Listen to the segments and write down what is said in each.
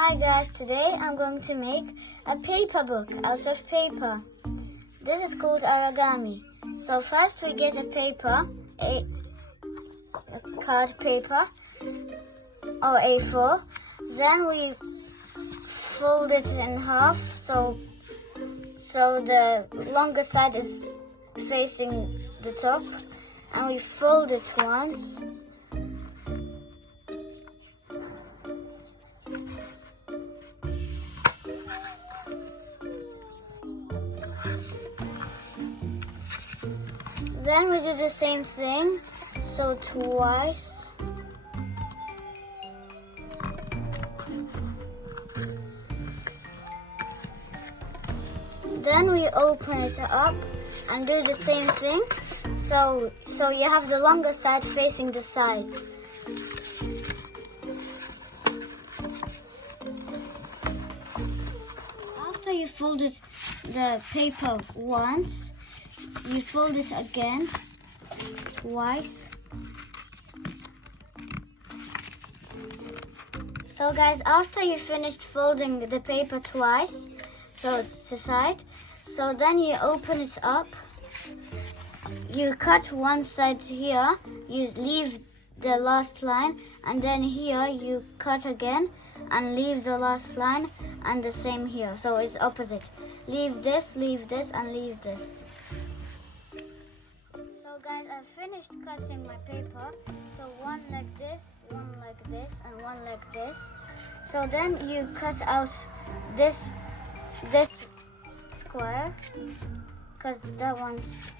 Hi guys, today I'm going to make a paper book out of paper. This is called origami. So first we get a paper, a card paper or A4. Then we fold it in half so the longer side is facing the top, and we fold it once. Then we do the same thing, so twice. Then we open it up and do the same thing, so you have the longer side facing the sides. After you folded the paper once, you fold it again twice. So guys, after you finished folding the paper twice, so to side, so then you open it up. You cut one side here, you leave the last line, and then here you cut again and leave the last line, and the same here. So it's opposite. Leave this, and leave this. So guys, I've finished cutting my paper. So one like this, and one like this. So then you cut out this square, because that one's,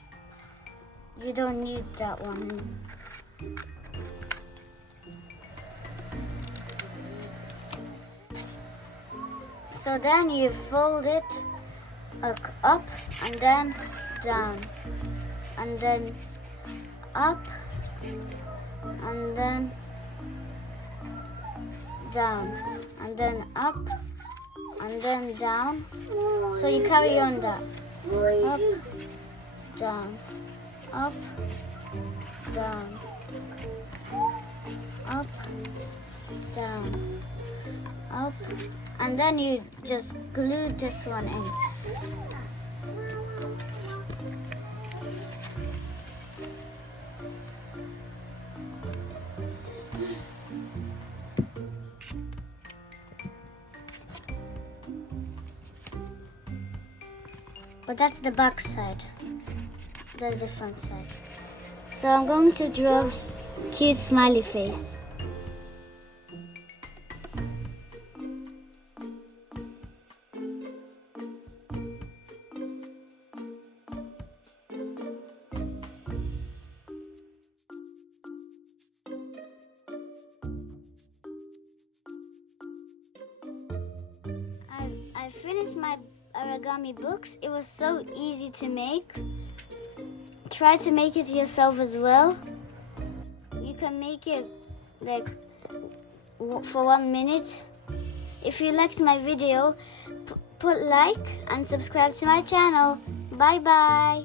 you don't need that one. So then you fold it up and then down, and then up and then down, and then up and then down. So you carry on that. Up, down, up, down, up, down, up, and then you just glue this one in. But that's the back side. That's the front side. So I'm going to draw a cute smiley face. I finished my origami books. It was so easy to make. Try to make it yourself as well. You can make it like for 1 minute. If you liked my video, put like and subscribe to my channel. Bye bye.